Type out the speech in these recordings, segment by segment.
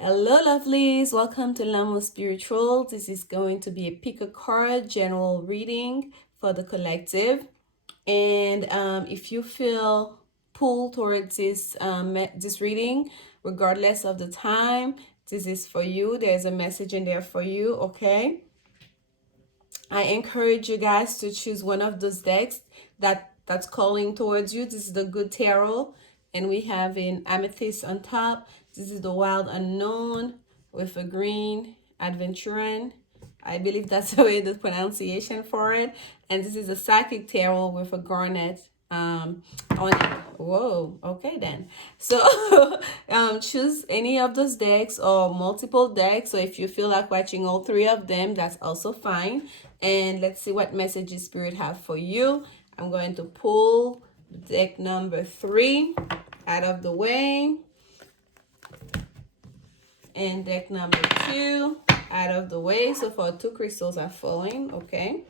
Hello, lovelies. Welcome to Lanmouspiritual. This is going to be a pick a card general reading for the collective. And if you feel pulled towards this reading, regardless of the time, this is for you. There's a message in there for you, okay? I encourage you guys to choose one of those decks that's calling towards you. This is the Good Tarot, and we have an amethyst on top. This is the Wild Unknown with a green adventurer. I believe that's the way the pronunciation for it. And this is a Psychic Tarot with a garnet on it. Whoa, okay then. So choose any of those decks or multiple decks. So if you feel like watching all three of them, that's also fine. And let's see what messages Spirit have for you. I'm going to pull deck number 3 out of the way. And deck number 2 out of the way. So far, 2 crystals are falling, okay?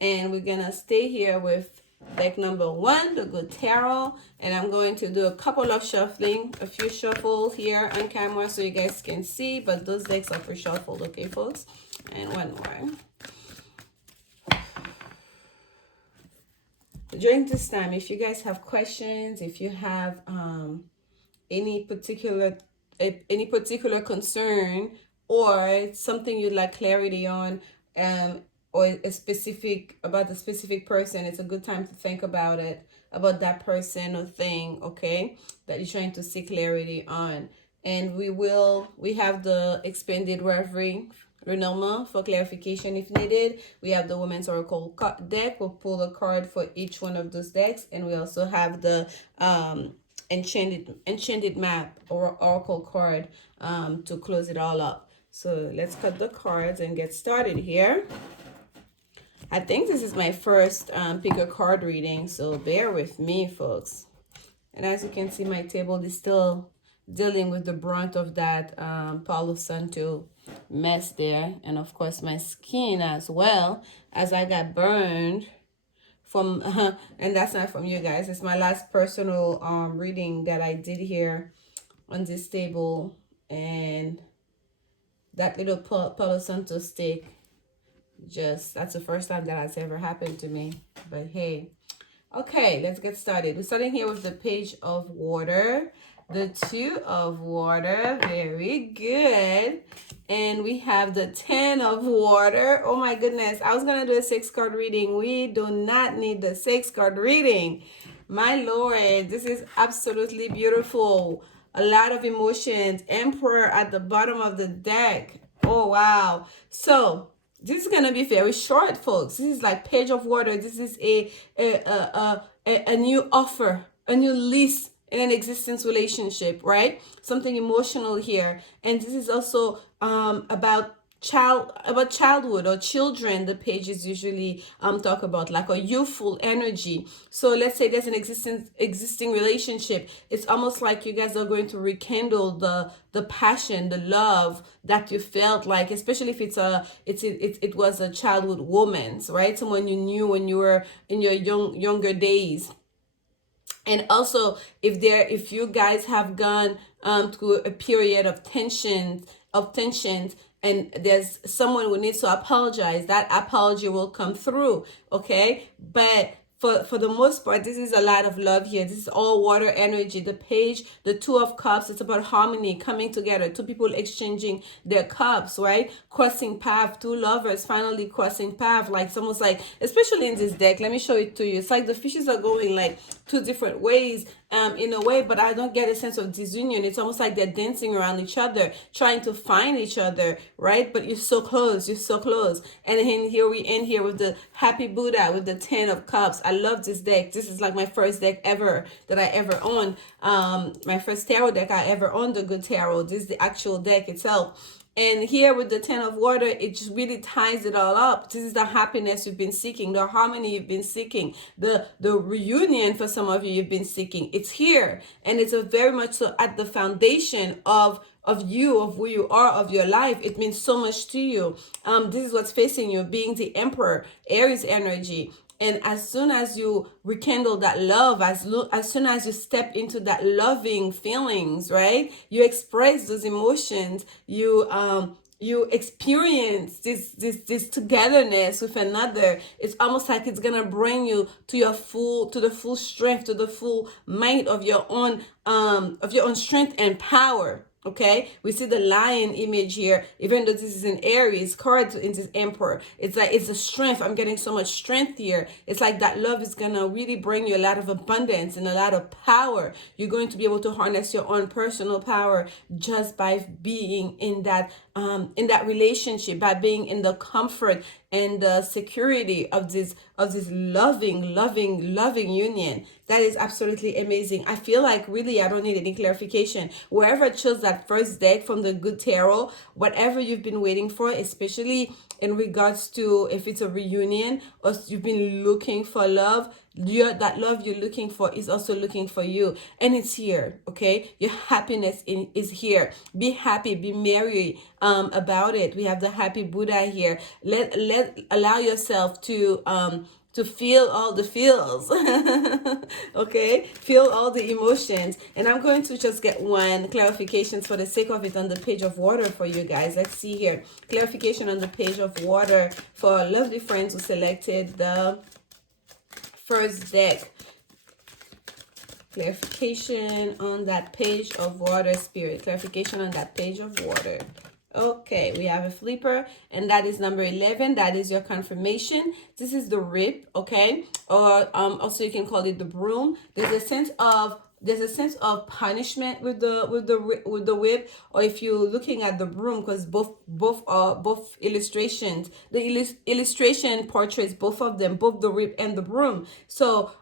And we're gonna stay here with deck number 1, the Good Tarot. And I'm going to do a couple of shuffling, a few shuffles here on camera so you guys can see. But those decks are pre-shuffled, okay, folks? And one more. During this time, if you guys have questions, if you have any particular concern or something you'd like clarity on, or a specific about the specific person, it's a good time to think about it, about that person or thing, okay, that you're trying to seek clarity on. And we have the expanded reverie renouement for clarification if needed. We have the Women's Oracle deck. We'll pull a card for each one of those decks, and we also have the enchanted map or oracle card to close it all up. So let's cut the cards and get started here. I think this is my first pick a card reading, so bear with me, folks. And as you can see, my table is still dealing with the brunt of that Palo Santo mess there, and of course my skin as well, as I got burned from and that's not from you guys, it's my last personal reading that I did here on this table, and that little Palo Santo stick, that's the first time that has ever happened to me. But hey, okay, let's get started. We're starting here with the Page of Water, the 2 of Water, very good. And we have the 10 of Water. Oh my goodness, I was gonna do a 6-card reading. We do not need the 6-card reading. My Lord, this is absolutely beautiful. A lot of emotions. Emperor at the bottom of the deck. Oh wow. So this is gonna be very short, folks. This is like Page of Water. This is a new offer, a new lease in an existence relationship, right? Something emotional here. And this is also about childhood or children. The pages usually talk about like a youthful energy. So let's say there's an existing relationship. It's almost like you guys are going to rekindle the passion, the love that you felt, like, especially if it was a childhood woman's, right? Someone you knew when you were in your younger days. And also, if you guys have gone through a period of tensions, and there's someone who needs to apologize, that apology will come through, okay? But for the most part, this is a lot of love here. This is all water energy. The page, the 2 of Cups, it's about harmony, coming together, 2 people exchanging their cups, right? Crossing path, 2 lovers finally crossing path. Like, it's almost like, especially in this deck, let me show it to you. It's like the fishes are going like 2 different ways in a way, but I don't get a sense of disunion. It's almost like they're dancing around each other, trying to find each other, right? But you're so close, And then here we end here with the Happy Buddha with the 10 of Cups. I love this deck. This is like my first deck ever that I ever owned. My first tarot deck I ever owned, the Good Tarot. This is the actual deck itself. And here with the 10 of Water, it just really ties it all up. This is the happiness you've been seeking, the harmony you've been seeking, the reunion for some of you've been seeking. It's here, and it's a very much so at the foundation of you, of who you are, of your life. It means so much to you. This is what's facing you, being the Emperor, Aries energy. And as soon as you rekindle that love, as soon as you step into that loving feelings, right? You express those emotions. You experience this togetherness with another. It's almost like it's gonna bring you to the full strength, to the full might of your own strength and power. Okay, we see the lion image here. Even though this is an Aries card in this Emperor, it's like it's a strength. I'm getting so much strength here. It's like that love is gonna really bring you a lot of abundance and a lot of power. You're going to be able to harness your own personal power just by being in that relationship, by being in the comfort and the security of this loving union. That is absolutely amazing. I feel like really I don't need any clarification. Whoever chose that first deck from the Good Tarot, whatever you've been waiting for, especially in regards to if it's a reunion or you've been looking for love, that love you're looking for is also looking for you, and it's here. Okay, your happiness is here. Be happy, be merry about it. We have the happy Buddha here. Allow yourself to feel all the feels. Okay, feel all the emotions. And I'm going to just get one clarification for the sake of it on the page of water for you guys. Let's see here. Clarification on the page of water for our lovely friends who selected the first deck. Clarification on that page of water, Spirit. Clarification on that page of water. Okay, we have a flipper, and that is number 11. That is your confirmation. This is the rip, okay? Or also you can call it the broom. There's a sense of punishment with the whip, or if you're looking at the broom, because both illustrations, the illustration portrays both of them, both the whip and the broom. So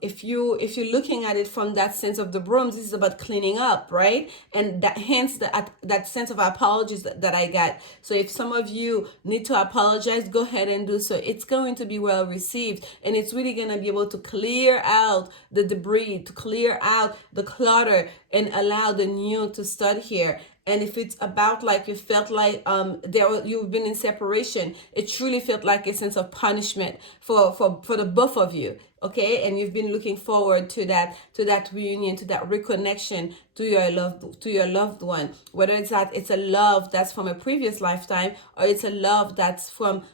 if you're looking at it from that sense of the brooms, this is about cleaning up, right? And that hence that sense of apologies that I got. So if some of you need to apologize, go ahead and do so. It's going to be well received, and it's really going to be able to clear out the debris, to clear out the clutter, and allow the new to start here. And if it's about like you felt like you've been in separation, it truly felt like a sense of punishment for the both of you. Okay, and you've been looking forward to that reunion, to that reconnection to your loved one. Whether it's a love that's from a previous lifetime, or it's a love that's from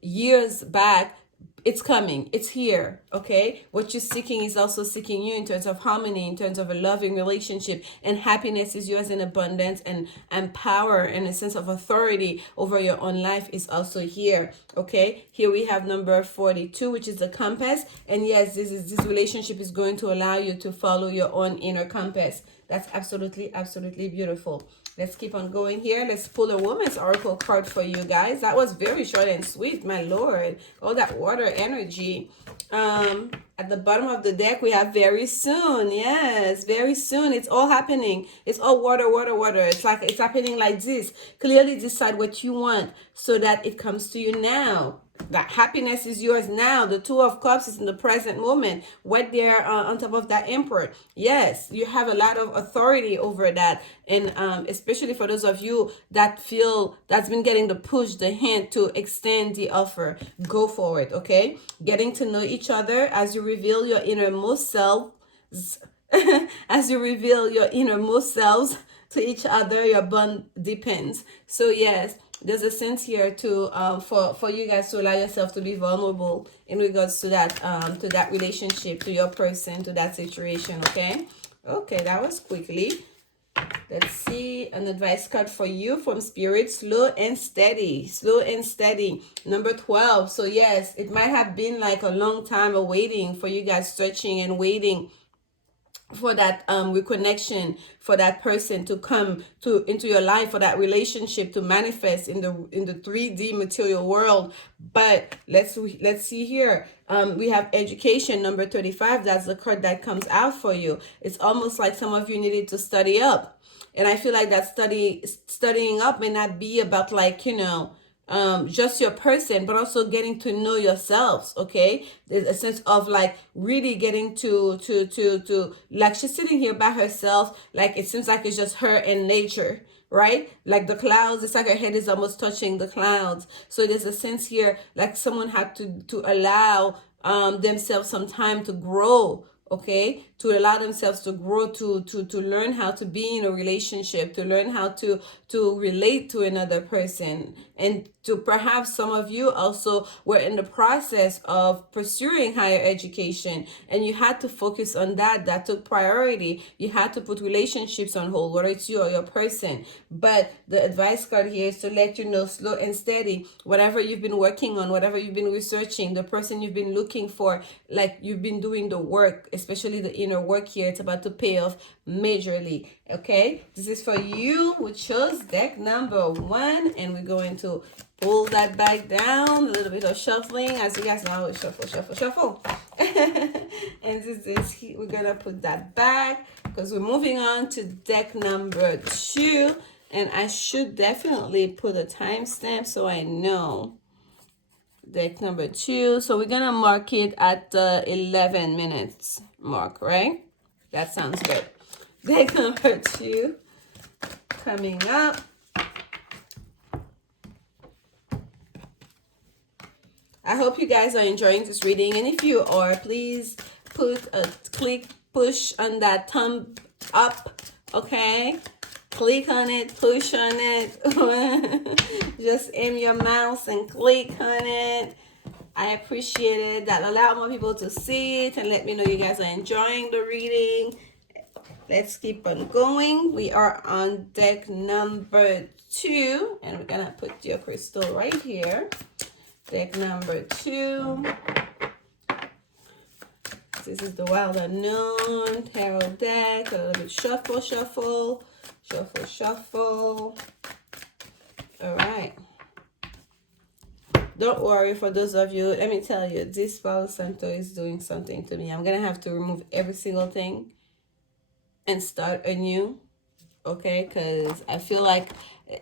years back. It's coming. It's here. Okay. What you're seeking is also seeking you in terms of harmony, in terms of a loving relationship, and happiness is yours in abundance, and power and a sense of authority over your own life is also here. Okay. Here we have number 42, which is the compass. And yes, this relationship is going to allow you to follow your own inner compass. That's absolutely, absolutely beautiful. Let's keep on going here. Let's pull a woman's oracle card for you guys. That was very short and sweet, my lord. All that water energy. At the bottom of the deck, we have very soon. Yes, very soon. It's all happening. It's all water, water, water. It's like it's happening like this. Clearly decide what you want so that it comes to you now. That happiness is yours now. The Two of Cups is in the present moment. What there on top of that Emperor. Yes, you have a lot of authority over that. And especially for those of you that feel that's been getting the push, the hint to extend the offer. Go for it, okay? Getting to know each other as you reveal your innermost self. As you reveal your innermost selves to each other, your bond deepens. So yes, there's a sense here to for you guys to allow yourself to be vulnerable in regards to that relationship, to your person, to that situation. Okay, that was quickly. Let's see an advice card for you from Spirit. Slow and steady. Slow and steady. Number 12. So yes, it might have been like a long time of waiting for you guys, searching and waiting for that reconnection, for that person to come into your life, for that relationship to manifest in the 3D material world. But let's see here. We have education, number 35. That's the card that comes out for you. It's almost like some of you needed to study up. And I feel like that studying up may not be about like, just your person, but also getting to know yourselves. Okay, there's a sense of like really getting to like she's sitting here by herself, like it seems like it's just her and nature, right? Like the clouds, it's like her head is almost touching the clouds. So there's a sense here like someone had to allow themselves some time to grow, okay, to allow themselves to grow, to learn how to be in a relationship, to learn how to relate to another person, and to perhaps some of you also were in the process of pursuing higher education and you had to focus on that took priority. You had to put relationships on hold, whether it's you or your person. But the advice card here is to let you know, slow and steady, whatever you've been working on, whatever you've been researching, the person you've been looking for, like you've been doing the work, especially the inner work here, it's about to pay off majorly. Okay, this is for you who chose deck number 1, and we're going to pull that back down, a little bit of shuffling. As you guys know, I always shuffle. And this is, we're gonna put that back because we're moving on to deck number 2, and I should definitely put a timestamp so I know. Deck number 2, so we're gonna mark it at the 11 minutes mark, right? That sounds good. Deck number 2 coming up. I hope you guys are enjoying this reading, and if you are, please put a push on that thumb up, okay? Click on it, push on it. Just aim your mouse and click on it. I appreciate it. That allow more people to see it and let me know you guys are enjoying the reading. Let's keep on going. We are on deck number 2, and we're gonna put your crystal right here. Deck number 2. This is the Wild Unknown Tarot deck. A little bit shuffle. All right. Don't worry, for those of you, let me tell you, this Palo Santo is doing something to me. I'm going to have to remove every single thing and start anew, okay? Because I feel like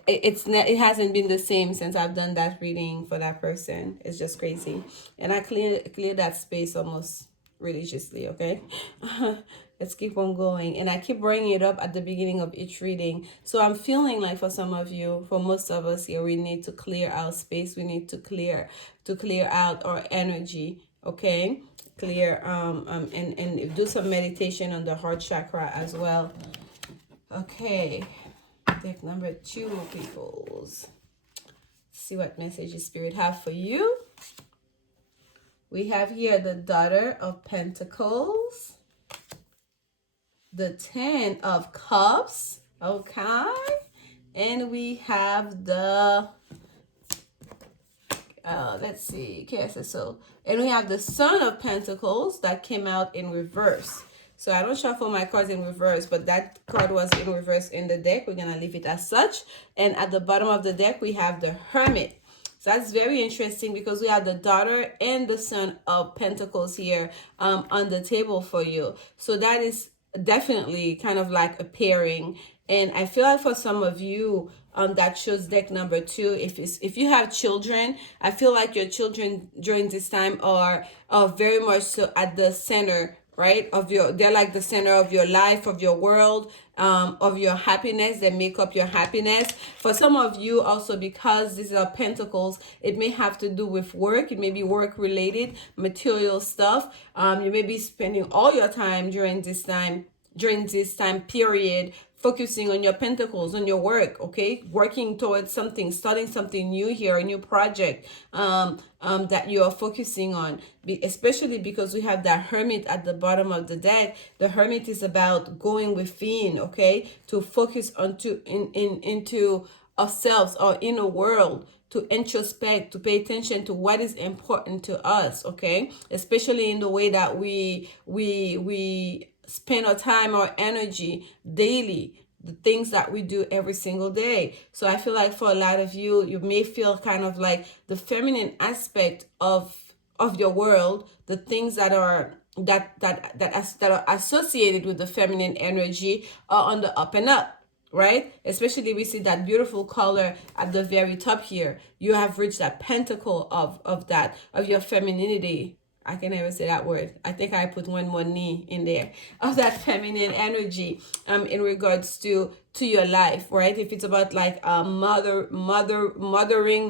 it hasn't been the same since I've done that reading for that person. It's just crazy. And I clear that space almost religiously, okay? Let's keep on going. And I keep bringing it up at the beginning of each reading. So I'm feeling like for some of you, for most of us here, we need to clear our space. We need to clear out our energy, okay? Clear and do some meditation on the heart chakra as well. Okay. Deck number 2, peoples. See what messages Spirit have for you. We have here the Daughter of Pentacles, the 10 of Cups, okay, and we have the let's see, KSSO, and we have the Son of Pentacles that came out in reverse. So I don't shuffle my cards in reverse, but that card was in reverse in the deck. We're gonna leave it as such. And at the bottom of the deck, we have the Hermit. So that's very interesting because we have the Daughter and the Son of Pentacles here on the table for you. So that is definitely kind of like a pairing. And I feel like for some of you that chose deck number 2, if you have children, I feel like your children during this time are very much so at the center, right, of they're like the center of your life, of your world, of your happiness. They make up your happiness. For some of you also, because these are pentacles, it may have to do with work. It may be work related, material stuff. You may be spending all your time during this time period focusing on your pentacles, on your work, okay? Working towards something, starting something new here, a new project that you are focusing on, especially because we have that Hermit at the bottom of the deck. The Hermit is about going within, okay? To focus into ourselves, our inner world, to introspect, to pay attention to what is important to us, okay? Especially in the way that we spend our time, our energy daily, the things that we do every single day. So I feel like for a lot of you, you may feel kind of like the feminine aspect of your world, the things that are that are associated with the feminine energy are on the up and up. right? Especially we see that beautiful color at the very top here. You have reached that pentacle of that, of your femininity. I can never say that word. I think I put one more knee in there, of that feminine energy in regards to your life, right? If it's about like mothering,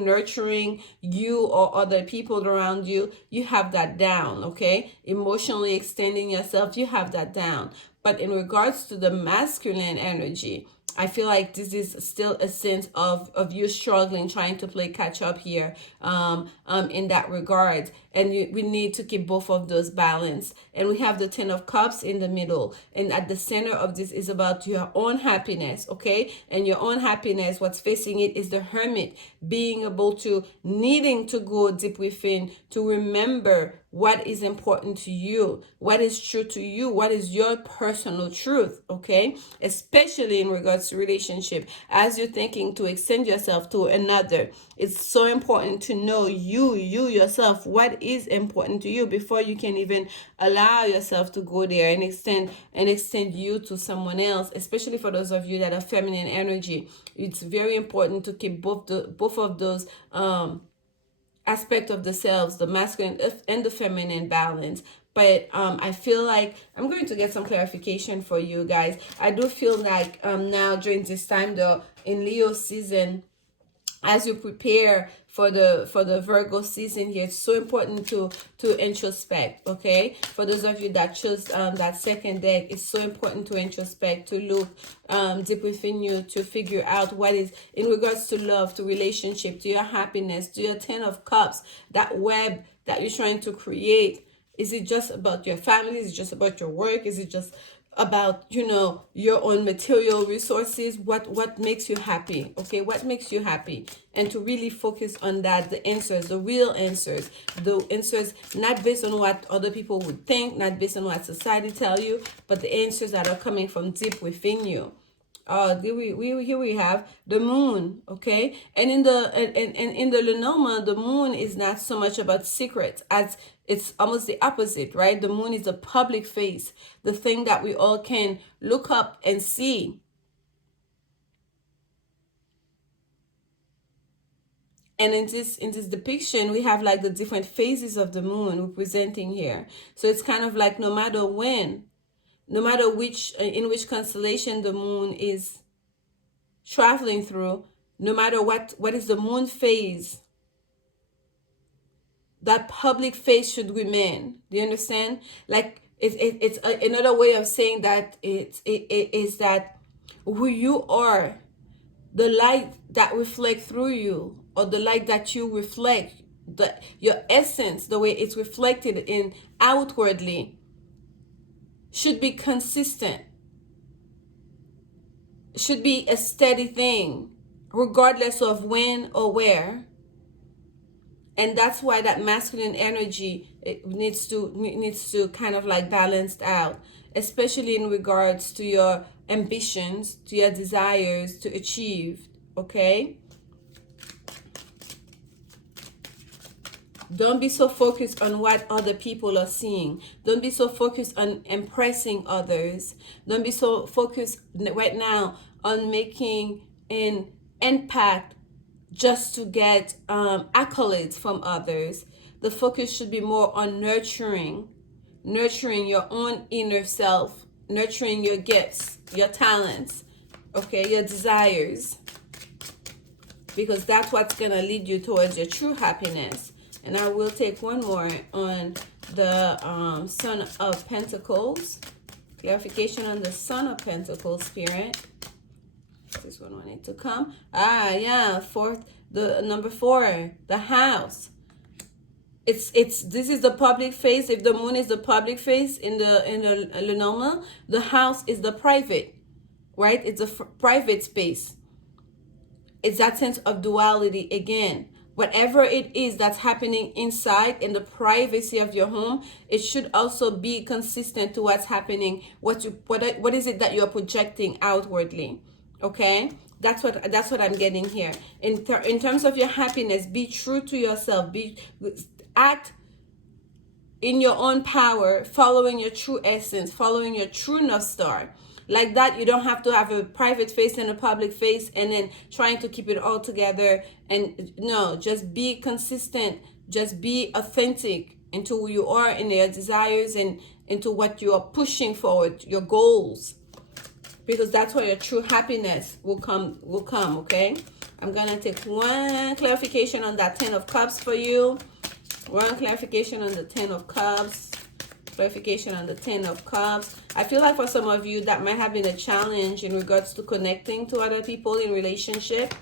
nurturing you or other people around you, you have that down, okay? Emotionally extending yourself, you have that down. But in regards to the masculine energy, I feel like this is still a sense of you struggling, trying to play catch up here in that regard. And we need to keep both of those balanced. And we have the Ten of Cups in the middle. And at the center of this is about your own happiness, okay? And your own happiness, what's facing it is the Hermit, being able to, needing to go deep within, to remember what is important to you, what is true to you, what is your personal truth, okay? Especially in regards to relationship. As you're thinking to extend yourself to another, it's so important to know you yourself, what is important to you before you can even allow yourself to go there and extend you to someone else, especially for those of you that are feminine energy. It's very important to keep both of those aspect of the selves, the masculine and the feminine balance. But I feel like I'm going to get some clarification for you guys. I do feel like now during this time though, in Leo season, as you prepare for the Virgo season here, it's so important to introspect, okay? For those of you that chose that second deck, it's so important to introspect, to look deep within you, to figure out what is in regards to love, to relationship, to your happiness, to your Ten of Cups, that web that you're trying to create. Is it just about your family? Is it just about your work? Is it just about, you know, your own material resources? What makes you happy? Okay, what makes you happy? And to really focus on that, the answers, the real answers, the answers not based on what other people would think, not based on what society tell you, but the answers that are coming from deep within you. Here we have the moon, okay? And in the Lenoma, the moon is not so much about secrets, as it's almost the opposite, right? The moon is the public face, the thing that we all can look up and see. And in this depiction, we have like the different phases of the moon representing here. So it's kind of like no matter when, no matter which in which constellation the moon is traveling through, no matter what is the moon phase, that public face should remain. Do you understand? Like it's another way of saying that it is that who you are, the light that reflects through you, or the light that you reflect, your essence, the way it's reflected in outwardly, should be consistent, should be a steady thing, regardless of when or where. And that's why that masculine energy, it needs to kind of like balanced out, especially in regards to your ambitions, to your desires to achieve, okay? Don't be so focused on what other people are seeing. Don't be so focused on impressing others. Don't be so focused right now on making an impact just to get accolades from others. The focus should be more on nurturing your own inner self, nurturing your gifts, your talents, okay, your desires, because that's what's gonna lead you towards your true happiness. And I will take one more on the Son of Pentacles. Clarification on the Son of Pentacles, Spirit. This one wanted to come. Yeah, the number 4, the house. This is the public face. If the moon is the public face in the Lenormand, the house is the private, right? It's a private space. It's that sense of duality again. Whatever it is that's happening inside in the privacy of your home, it should also be consistent to what's happening. What is it that you're projecting outwardly? Okay, that's what I'm getting here. In terms of your happiness, be true to yourself. Act in your own power, following your true essence, following your true North Star. like that. You don't have to have a private face and a public face and then trying to keep it all together. And no, just be consistent, just be authentic into who you are and your desires and into what you are pushing forward, your goals, because that's where your true happiness will come, okay? I'm gonna take one clarification on that 10 of Cups for you. One clarification on the 10 of Cups. Clarification on the 10 of Cups. I feel like for some of you that might have been a challenge in regards to connecting to other people in relationship.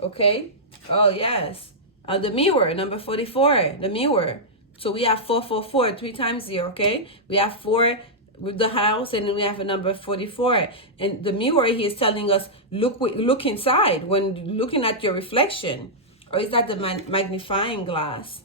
Okay. Oh yes. The mirror, number 44, the mirror. So we have 444, 3 times 0. Okay. We have 4 with the house, and then we have a number 44. And the mirror here is telling us, look inside when looking at your reflection. Or is that the magnifying glass?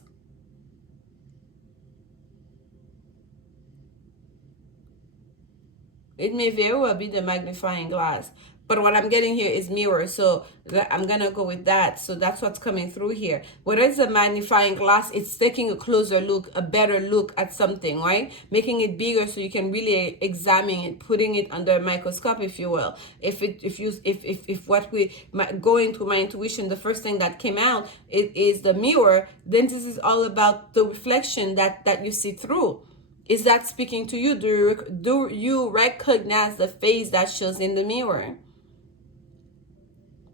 It may very well be the magnifying glass. But what I'm getting here is mirror. So I'm going to go with that. So that's what's coming through here. What is a magnifying glass? It's taking a closer look, a better look at something, right? Making it bigger so you can really examine it, putting it under a microscope, if you will. If what we, going to my intuition, the first thing that came out, it is the mirror, then this is all about the reflection that you see through. Is that speaking to you? Do you recognize the face that shows in the mirror?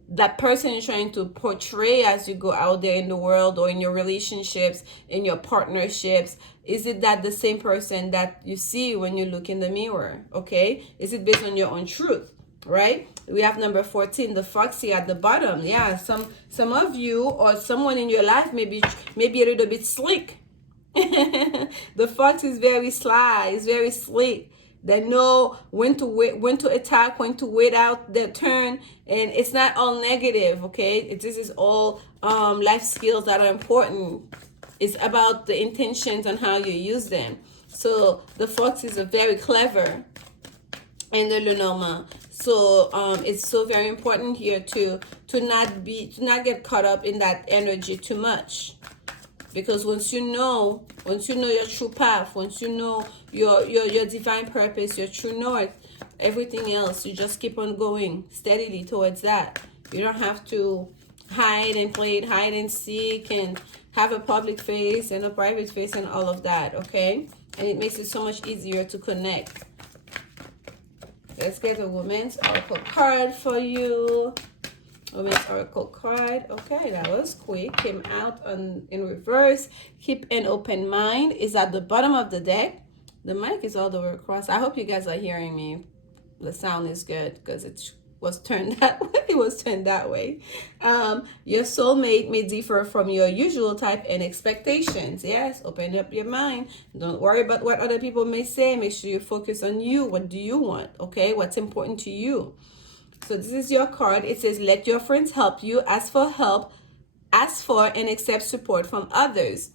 That person you're trying to portray as you go out there in the world or in your relationships, in your partnerships, is it that the same person that you see when you look in the mirror? Okay? Is it based on your own truth? Right? We have number 14, the fox here at the bottom. Yeah, some of you or someone in your life may be a little bit slick. The fox is very sly, is very slick. They know when to wait, when to attack, when to wait out their turn, and it's not all negative. Okay, this is all life skills that are important. It's about the intentions and how you use them. So the fox is a very clever in the Lenormand. So it's so very important here to not get caught up in that energy too much. Because once you know your true path, once you know your divine purpose, your true north, everything else, you just keep on going steadily towards that. You don't have to hide and play it, hide and seek, and have a public face and a private face and all of that, okay? And it makes it so much easier to connect. Let's get a woman's oracle card for you. Women's oracle card. Okay, that was quick. Came out in reverse. Keep an open mind is at the bottom of the deck. The mic is all the way across. I hope you guys are hearing me. The sound is good because it was turned that way. It was turned that way. Your soulmate may differ from your usual type and expectations. Yes, open up your mind. Don't worry about what other people may say. Make sure you focus on you. What do you want? Okay, what's important to you? So this is your card. It says, let your friends help you. Ask for help. Ask for and accept support from others.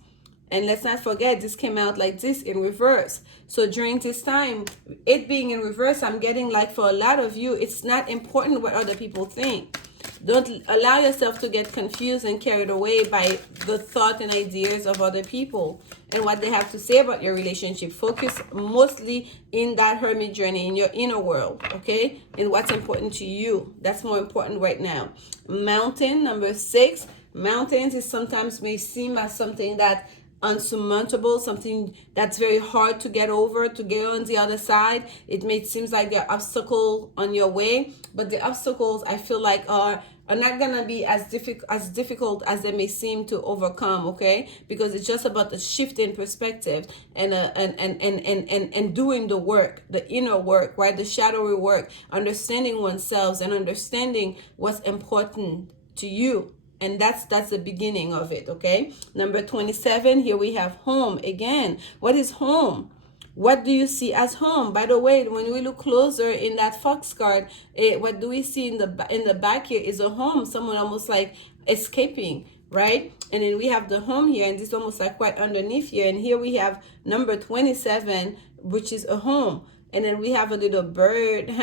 And let's not forget, this came out like this in reverse. So during this time, it being in reverse, I'm getting like for a lot of you, it's not important what other people think. Don't allow yourself to get confused and carried away by the thought and ideas of other people and what they have to say about your relationship. Focus mostly in that hermit journey, in your inner world, okay? And what's important to you. That's more important right now. Mountain, number 6. Mountains is sometimes may seem as something that unsurmountable, something that's very hard to get over, to get on the other side. It may seem like there are obstacles on your way, but the obstacles I feel like are not gonna be as difficult as they may seem to overcome, okay? Because it's just about the shift in perspective and doing the work, the inner work, right? The shadowy work, understanding oneself and understanding what's important to you. And that's the beginning of it, okay? Number 27, here we have home. Again, what is home? What do you see as home? By the way, when we look closer in that fox card, what do we see in the back here is a home. Someone almost like escaping, right? And then we have the home here, and this is almost like quite underneath here. And here we have number 27, which is a home. And then we have a little bird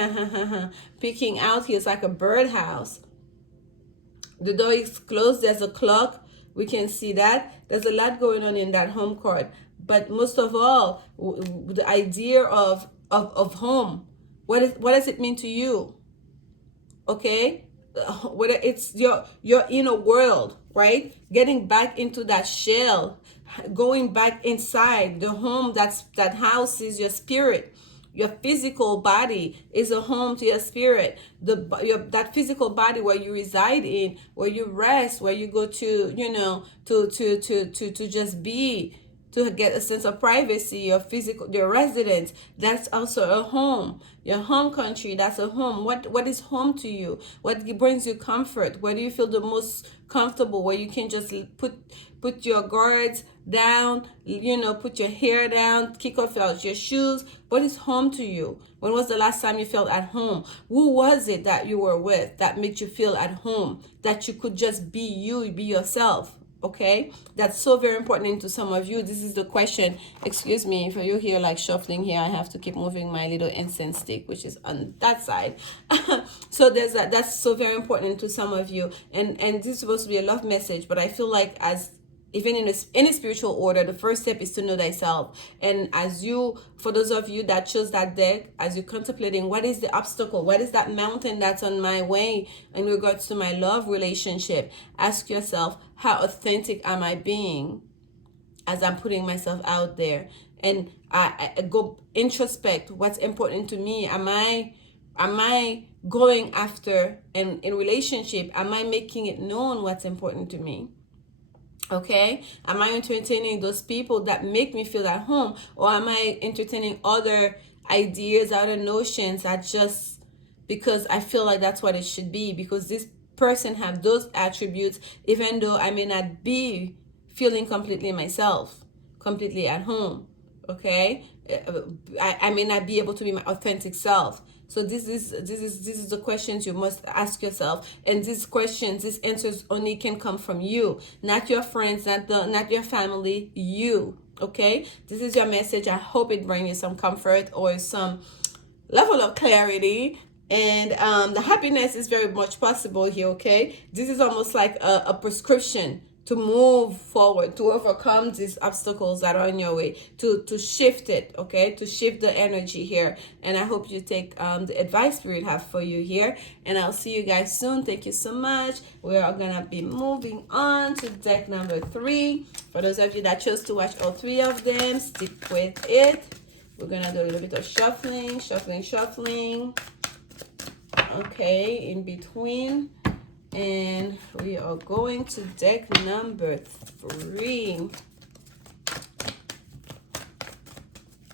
peeking out here. It's like a birdhouse. The door is closed. There's a clock. We can see that. There's a lot going on in that home card. But most of all, the idea of home What does it mean to you? Okay, whether it's your inner world, right? Getting back into that shell, going back inside the home that houses your spirit. Your physical body is a home to your spirit. That physical body where you reside in, where you rest, where you go to, to just be, to get a sense of privacy. Your residence, that's also a home. Your home country, that's a home. What is home to you? What brings you comfort? Where do you feel the most comfortable, where you can just put your guards down, put your hair down, kick off your shoes? What is home to you? When was the last time you felt at home? Who was it that you were with that made you feel at home, that you could just be you, be yourself? Okay, that's so very important to some of you. This is the question. Excuse me if you hear like shuffling here, I have to keep moving my little incense stick, which is on that side. So that's so very important to some of you, and this is supposed to be a love message, but I feel like, as even in any spiritual order, the first step is to know thyself. And for those of you that chose that deck, as you're contemplating, what is the obstacle, what is that mountain that's on my way in regards to my love relationship, ask yourself, how authentic am I being as I'm putting myself out there? And I go introspect, what's important to me. Am I going after, and in relationship, am I making it known what's important to me? Okay, am I entertaining those people that make me feel at home, or am I entertaining other ideas, other notions that just because I feel like that's what it should be, because this person have those attributes, even though I may not be feeling completely myself, completely at home? Okay, I may not be able to be my authentic self. So this is the questions you must ask yourself, and these questions, these answers only can come from you, not your friends, not your family, you. Okay, this is your message. I hope it brings you some comfort or some level of clarity, and the happiness is very much possible here. Okay, this is almost like a prescription to move forward, to overcome these obstacles that are in your way, to shift it, okay, to shift the energy here. And I hope you take the advice Spirit have for you here, and I'll see you guys soon. Thank you so much. We are gonna be moving on to deck number 3. For those of you that chose to watch all 3 of them, stick with it. We're gonna do a little bit of shuffling. Okay, in between. And we are going to deck number 3.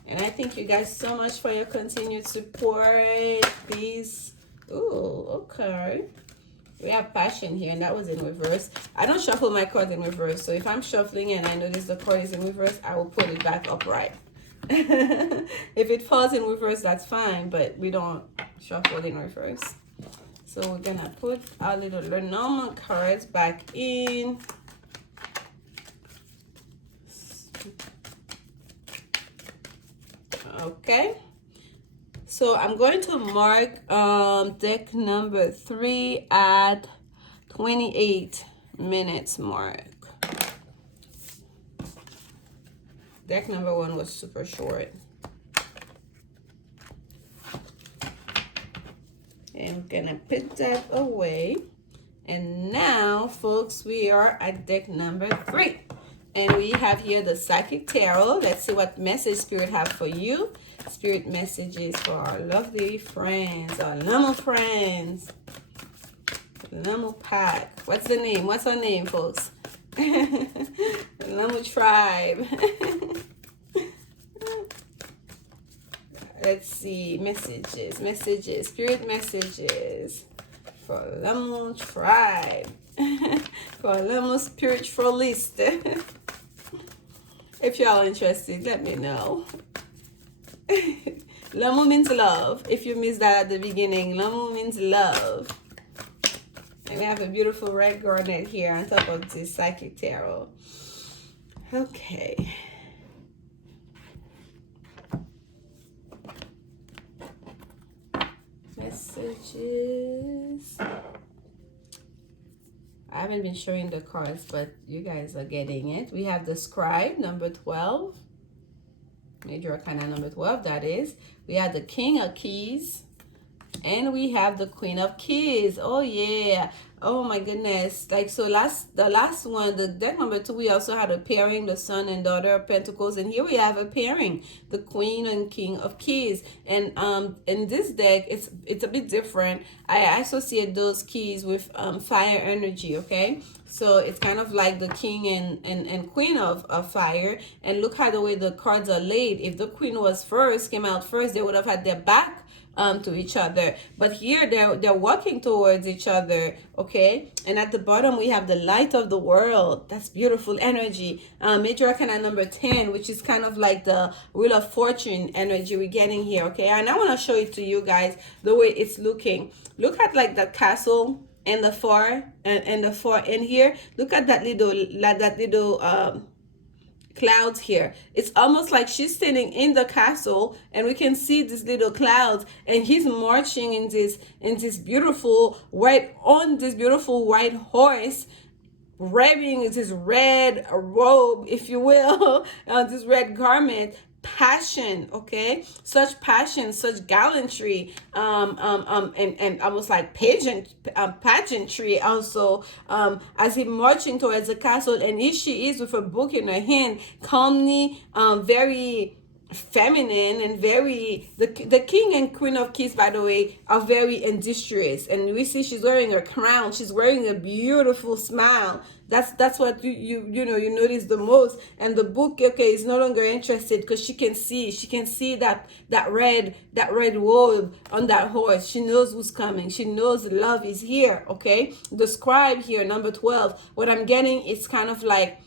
And I thank you guys so much for your continued support. Please. Ooh, okay. We have passion here, and that was in reverse. I don't shuffle my cards in reverse. So if I'm shuffling and I notice the card is in reverse, I will put it back upright. If it falls in reverse, that's fine, but we don't shuffle in reverse. So we're gonna put our little Lanmou cards back in. Okay. So I'm going to mark deck number 3 at 28 minutes mark. Deck number 1 was super short. And I'm gonna put that away. And now, folks, we are at deck number 3. And we have here the Psychic Tarot. Let's see what message Spirit have for you. Spirit messages for our lovely friends, our Lanmou friends. Lanmou pack. What's the name? What's our name, folks? Lanmou tribe. Let's see, messages, spirit messages for Lanmou tribe, for Lanmouspiritualist. If y'all interested, let me know. Lanmou means love. If you missed that at the beginning, Lanmou means love. And we have a beautiful red garnet here on top of this Psychic Tarot. Okay. Messages. I haven't been showing the cards, but you guys are getting it. We have the Scribe, number 12. Major Arcana number 12, that is. We have the King of Keys. And we have the Queen of Keys. Oh yeah. Oh my goodness. Like, so the last one, the deck number 2, we also had a pairing, the Son and Daughter of Pentacles. And here we have a pairing, the Queen and King of Keys. And in this deck, it's a bit different. I associate those keys with fire energy, okay? So it's kind of like the King and Queen of fire. And look how the way the cards are laid. If the Queen came out first, they would have had their back to each other, but here they're walking towards each other, okay? And at the bottom we have the Light of the World. That's beautiful energy. Major Arcana number 10, which is kind of like the Wheel of Fortune energy we're getting here, okay? And I want to show it to you guys the way it's looking. Look at like the castle and the far and the far in here. Look at that little clouds here. It's almost like she's standing in the castle and we can see these little clouds, and he's marching in this beautiful white horse, wearing this red robe, if you will, this red garment. Passion, okay? Such passion, such gallantry, and almost like pageantry also, as he marching towards the castle, and here she is with a book in her hand, calmly, very feminine and very, the King and Queen of Keys, by the way, are very industrious, and we see she's wearing a crown, she's wearing a beautiful smile. That's what you notice the most. And the book, okay, is no longer interested because she can see that red robe on that horse. She knows who's coming. She knows love is here, okay? The Scribe here, number 12, what I'm getting is kind of like,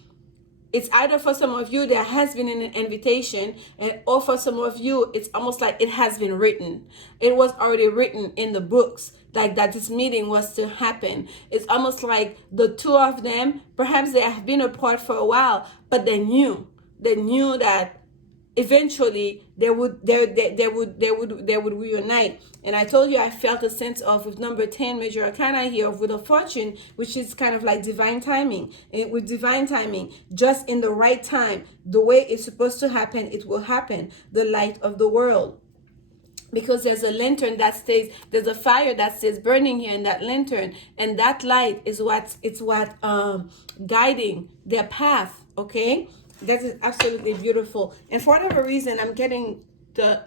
it's either for some of you there has been an invitation, or for some of you it's almost like it has been written. It was already written in the books, like that this meeting was to happen. It's almost like the two of them, perhaps they have been apart for a while, but they knew that eventually they would reunite. And I told you I felt a sense of, with number 10 Major Arcana here, with a fortune, which is kind of like divine timing. And with divine timing, just in the right time, the way it's supposed to happen, it will happen. The Light of the World. Because there's a lantern there's a fire that stays burning here in that lantern, and that light is what guiding their path, okay? That is absolutely beautiful. And for whatever reason, I'm getting the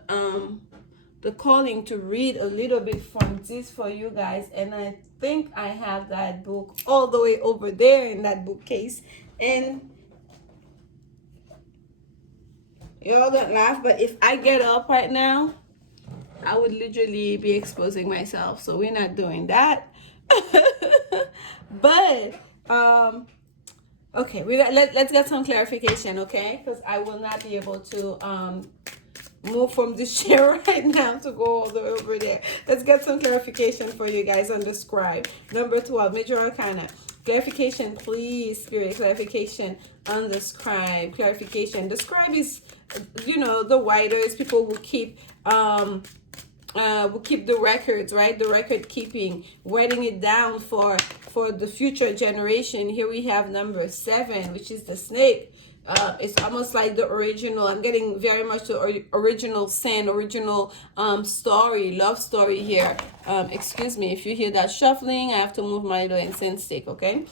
calling to read a little bit from this for you guys, and I think I have that book all the way over there in that bookcase. And y'all don't laugh, but if I get up right now, I would literally be exposing myself, so we're not doing that. But okay, let's get some clarification, okay? Because I will not be able to move from this chair right now to go all the way over there. Let's get some clarification for you guys on the Scribe. Number 12, Major Arcana. Clarification, please, Spirit. Clarification on the Scribe. Clarification. The Scribe is, the writers, people who keep the records, right? The record keeping, writing it down for the future generation. Here we have number 7, which is the snake. It's almost like the original. I'm getting very much the original sin, original story, love story here. Excuse me if you hear that shuffling. I have to move my little incense stick, okay?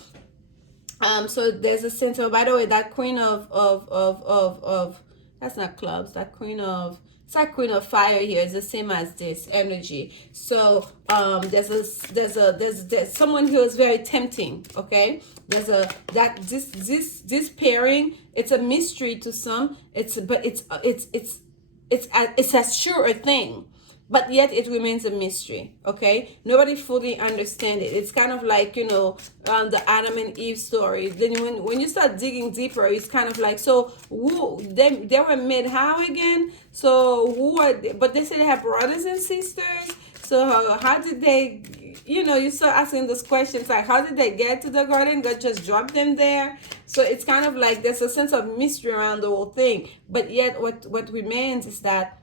So there's a sense of, by the way, that Queen of that's not clubs. That Queen of, it's like Queen of Fire here is the same as this energy. So there's someone who is very tempting, okay? This pairing, it's a mystery to some. It's as sure a thing, but yet it remains a mystery, okay? Nobody fully understands it. It's kind of like, the Adam and Eve story. Then when you start digging deeper, it's kind of like, so they were made how again? So who are they? But they say they have brothers and sisters. So how did they, you start asking those questions, like how did they get to the garden? God just dropped them there. So it's kind of like there's a sense of mystery around the whole thing. But yet what remains is that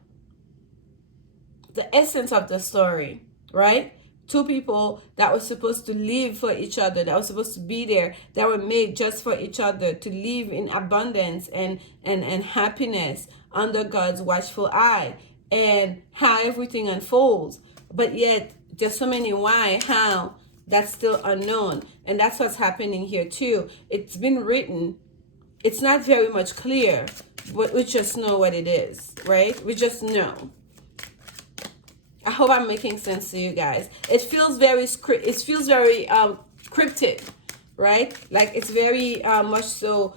the essence of the story, right? Two people that were supposed to live for each other, that were supposed to be there, that were made just for each other, to live in abundance and happiness under God's watchful eye, and how everything unfolds. But yet, there's so many why, how, that's still unknown. And that's what's happening here too. It's been written. It's not very much clear, but we just know what it is, right? We just know. I hope I'm making sense to you guys. It feels very cryptic, right? Like it's very much so,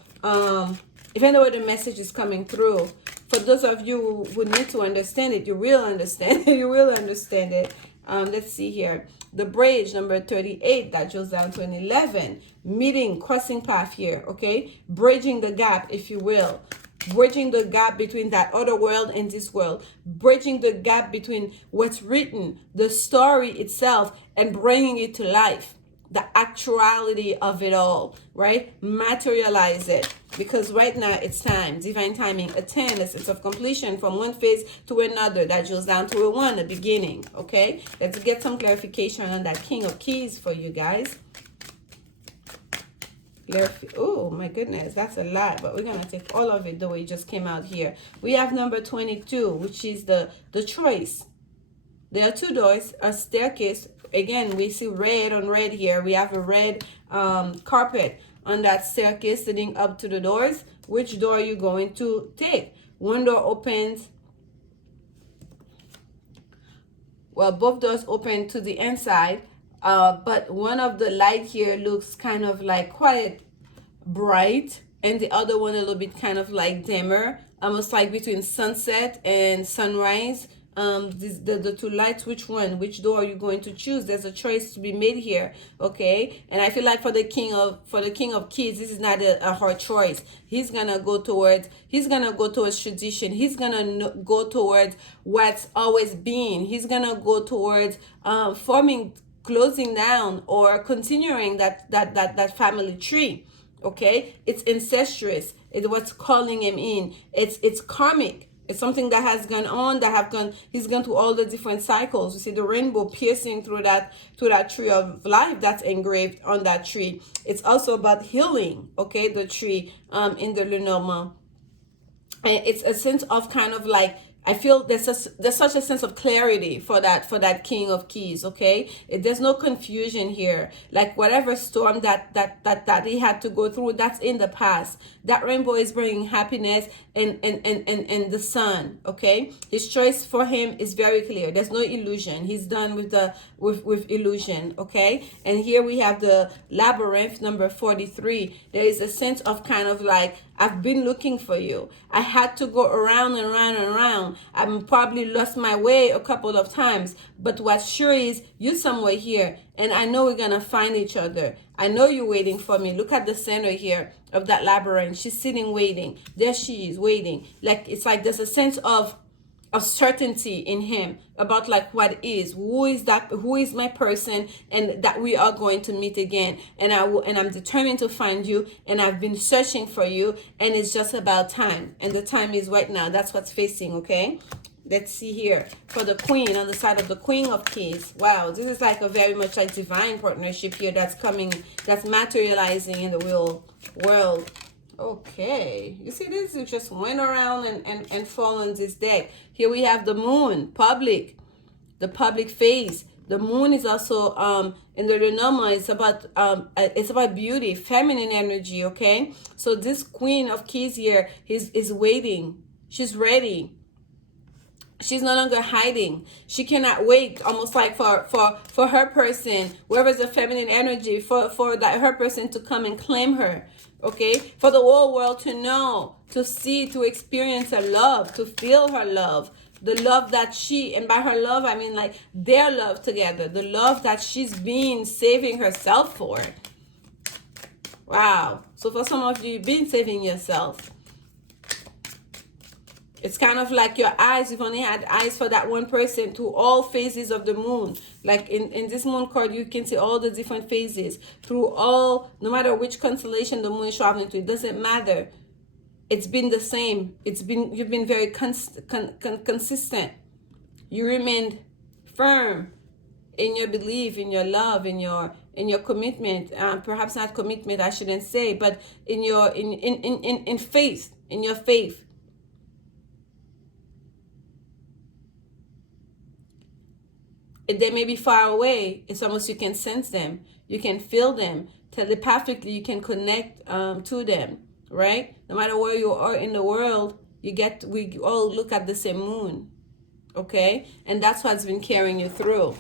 even though the message is coming through, for those of you who need to understand it, you will understand it. You will understand it. Let's see here. The bridge, number 38, that goes down to an 11. Meeting, crossing path here, okay? Bridging the gap, if you will. Bridging the gap between that other world and this world. Bridging the gap between what's written, the story itself, and bringing it to life. The actuality of it all, right? Materialize it. Because right now it's time. Divine timing. A 10, a sense of completion from one phase to another. That goes down to a 1, a beginning, okay? Let's get some clarification on that King of Keys for you guys. Oh my goodness, that's a lot, but we're gonna take all of it the way it just came out here. We have number 22, which is the choice. There are two doors, a staircase. Again, we see red on red here. We have a red carpet on that staircase leading up to the doors. Which door are you going to take? One door opens. Well, both doors open to the inside. But one of the light here looks kind of like quite bright, and the other one a little bit kind of like dimmer, almost like between sunset and sunrise. The two lights, which door are you going to choose? There's a choice to be made here, okay? And I feel like for the king of keys, this is not a hard choice. He's gonna go towards tradition. He's gonna go towards what's always been. He's gonna go towards closing down or continuing that family tree, okay? It's incestuous. It's what's calling him in. It's karmic. It's something that has gone on, he's gone through all the different cycles. You see the rainbow piercing through that tree of life that's engraved on that tree. It's also about healing, okay, the tree in the Lenormand. And it's a sense of kind of like, I feel there's such a sense of clarity for that King of Keys, okay? There's no confusion here. Like whatever storm that he had to go through, that's in the past. That rainbow is bringing happiness and the sun, okay? His choice for him is very clear. There's no illusion. He's done with illusion, okay? And here we have the labyrinth, number 43. There is a sense of kind of like, I've been looking for you. I had to go around and around and around. I've probably lost my way a couple of times. But what sure is, you're somewhere here. And I know we're going to find each other. I know you're waiting for me. Look at the center here of that labyrinth. She's sitting waiting. There she is waiting. Like, it's like there's a sense of certainty in him about like what is, who is my person, and that we are going to meet again, and I'm determined to find you, and I've been searching for you, and it's just about time, and the time is right now. That's what's facing, okay? Let's see here for the queen, on the side of the Queen of Keys. Wow, this is like a very much like divine partnership here that's coming, that's materializing in the real world. Okay, you see this? You just went around and fall on this deck. Here we have the moon, the public face. The moon is also in the Lenormand. It's about beauty, feminine energy. Okay, so this Queen of Keys here is waiting. She's ready. She's no longer hiding. She cannot wait, almost like for her person, whoever's the feminine energy, for that her person to come and claim her. Okay, for the whole world to know, to see, to experience her love, to feel her love, the love that and by her love I mean like their love together, the love that she's been saving herself for. Wow. So for some of you, you've been saving yourself. It's kind of like your eyes, you've only had eyes for that one person through all phases of the moon. Like in this moon card, you can see all the different phases through all, no matter which constellation the moon is traveling to, it doesn't matter. It's been the same. You've been very consistent. You remained firm in your belief, in your love, in your commitment. Perhaps not commitment, I shouldn't say, but in your in faith, in your faith. They may be far away. It's almost you can sense them, you can feel them telepathically. You can connect to them, right? No matter where you are in the world, we all look at the same moon, okay? And that's what's been carrying you through.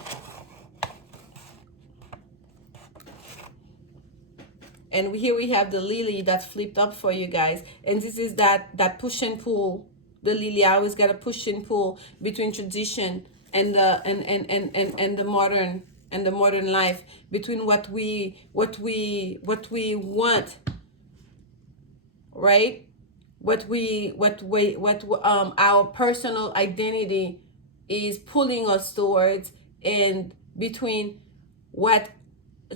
And here we have the lily that flipped up for you guys, and this is that push and pull. The lily always got a push and pull between tradition and the modern life, between what we want, right? What our personal identity is pulling us towards, and between what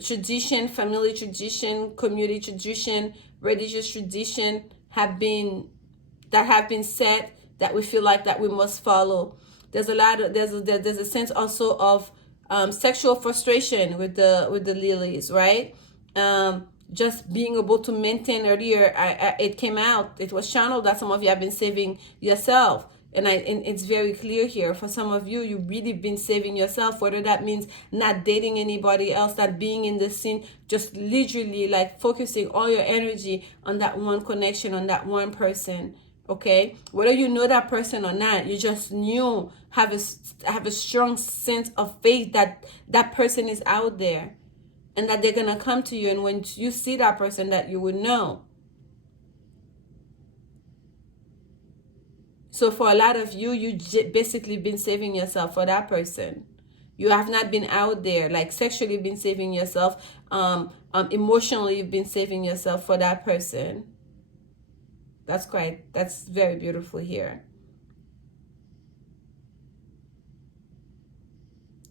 tradition, family tradition, community tradition, religious tradition have been set, that we feel like that we must follow. There's a sense also of sexual frustration with the lilies, right? Just being able to maintain. Earlier, it came out, it was channeled that some of you have been saving yourself. And it's very clear here. For some of you, you've really been saving yourself, whether that means not dating anybody else, not being in the scene, just literally like focusing all your energy on that one connection, on that one person, okay? Whether you know that person or not, you just have a strong sense of faith that that person is out there and that they're going to come to you. And when you see that person, that you would know. So for a lot of you, basically been saving yourself for that person. You have not been out there, like sexually been saving yourself. Emotionally, you've been saving yourself for that person. That's very beautiful here.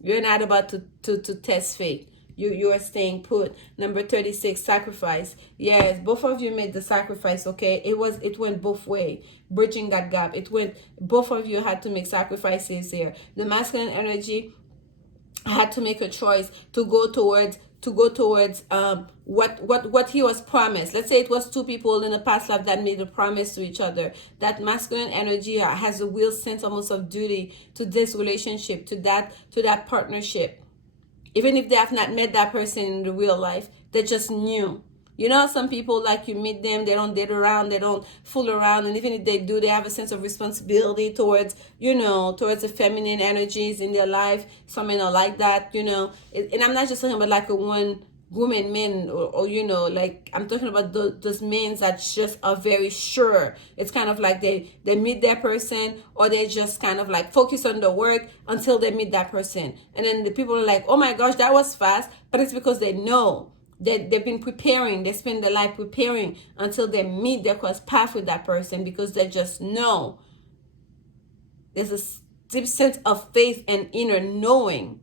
You're not about to test fate. You are staying put. Number 36, sacrifice. Yes, both of you made the sacrifice, okay? It went both way, bridging that gap. Both of you had to make sacrifices here. The masculine energy had to make a choice to go towards what he was promised. Let's say it was two people in a past life that made a promise to each other. That masculine energy has a real sense almost of duty to this relationship, to that partnership. Even if they have not met that person in the real life, they just knew. You know, some people, like, you meet them, they don't date around, they don't fool around, and even if they do, they have a sense of responsibility towards the feminine energies in their life. Some men are like that, and I'm not just talking about like a one woman men, or like, I'm talking about those men that just are very sure. It's kind of like they meet their person, or they just kind of like focus on the work until they meet that person, and then the people are like, oh my gosh, that was fast. But it's because they know that they've been preparing. They spend their life preparing until they meet their cross path with that person, because they just know. There's a deep sense of faith and inner knowing.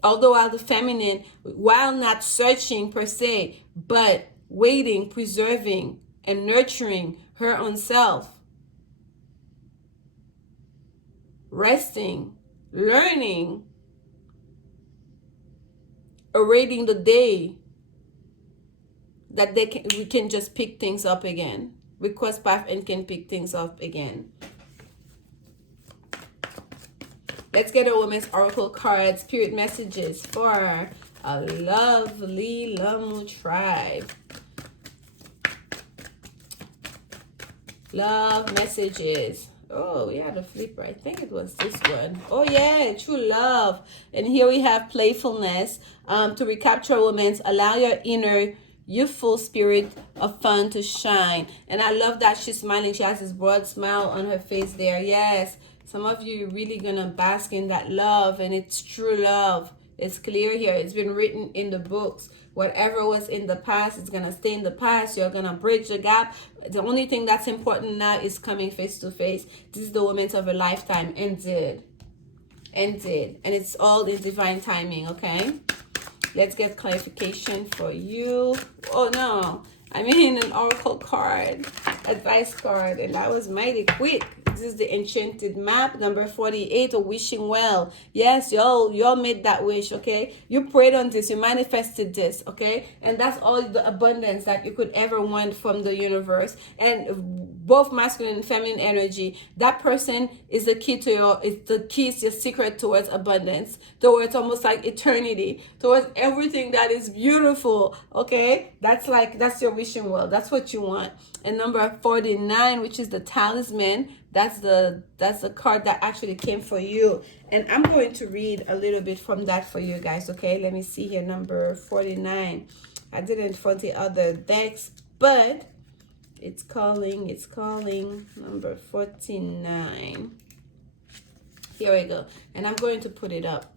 Although while the feminine, while not searching per se, but waiting, preserving, and nurturing her own self. Resting, learning, awaiting the day that we can just pick things up again. We cross path and can pick things up again. Let's get a woman's oracle card, spirit messages for a lovely Lanmou tribe. Love messages. Oh, we had a flipper. I think it was this one. Oh yeah, true love. And here we have playfulness. To recapture a woman's, allow your inner youthful spirit of fun to shine. And I love that she's smiling. She has this broad smile on her face there. Yes. Some of you are really going to bask in that love, and it's true love. It's clear here. It's been written in the books. Whatever was in the past, it's going to stay in the past. You're going to bridge the gap. The only thing that's important now is coming face to face. This is the moment of a lifetime. Ended. And it's all in divine timing, okay? Let's get clarification for you. Oh, no. I mean an oracle card, advice card, and that was mighty quick. This is the enchanted map. Number 48, a wishing well. Yes, y'all made that wish, okay? You prayed on this, you manifested this, okay? And that's all the abundance that you could ever want from the universe. And both masculine and feminine energy, that person is the key to your secret towards abundance, towards almost like eternity, towards everything that is beautiful, okay? That's your wishing well. That's what you want. And number 49, which is the talisman, that's the card that actually came for you. And I'm going to read a little bit from that for you guys, okay? Let me see here, number 49. I didn't find the other decks, but it's calling number 49. Here we go. And I'm going to put it up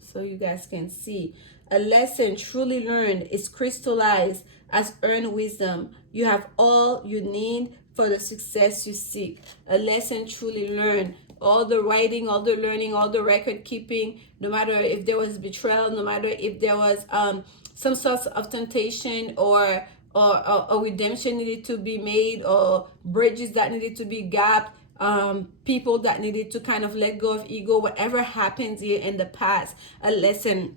so you guys can see. A lesson truly learned is crystallized as earned wisdom. You have all you need for the success you seek. A lesson truly learned. All the writing, all the learning, all the record keeping, no matter if there was betrayal, no matter if there was some sort of temptation or redemption needed to be made, or bridges that needed to be gapped, people that needed to kind of let go of ego, whatever happens here in the past, a lesson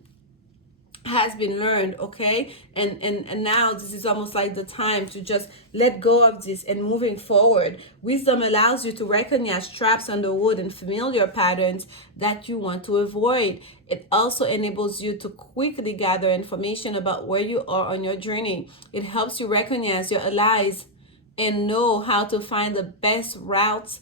has been learned, okay? And now this is almost like the time to just let go of this and moving forward. Wisdom allows you to recognize traps on the wood and familiar patterns that you want to avoid. It also enables you to quickly gather information about where you are on your journey. It helps you recognize your allies and know how to find the best routes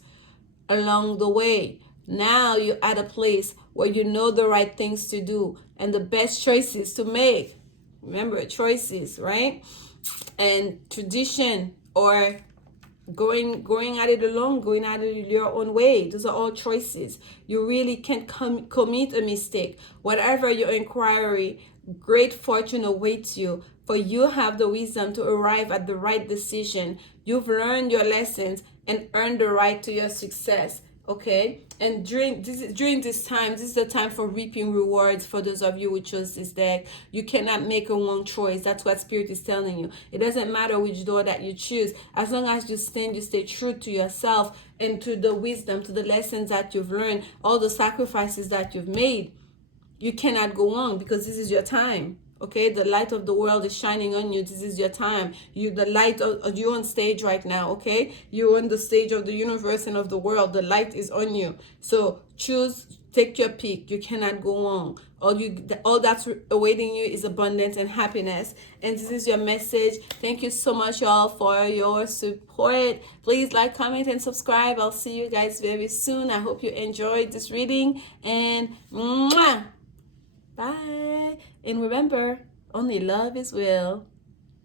along the way. Now you're at a place where you know the right things to do and the best choices to make. Remember, choices, right? And tradition, or going at it alone, going at it your own way. Those are all choices. You really can't commit a mistake. Whatever your inquiry, great fortune awaits you, for you have the wisdom to arrive at the right decision. You've learned your lessons and earned the right to your success. Okay, and during this time, this is the time for reaping rewards. For those of you who chose this deck, you cannot make a wrong choice. That's what Spirit is telling you. It doesn't matter which door that you choose, as long as you stay true to yourself and to the wisdom, to the lessons that you've learned, all the sacrifices that you've made. You cannot go wrong, because this is your time. Okay, the light of the world is shining on you. This is your time. The light of you on stage right now. Okay, you're on the stage of the universe and of the world. The light is on you. So choose, take your pick. You cannot go wrong. All that's awaiting you is abundance and happiness. And this is your message. Thank you so much, y'all, for your support. Please like, comment, and subscribe. I'll see you guys very soon. I hope you enjoyed this reading, and mwah! Bye. And remember, only love is real.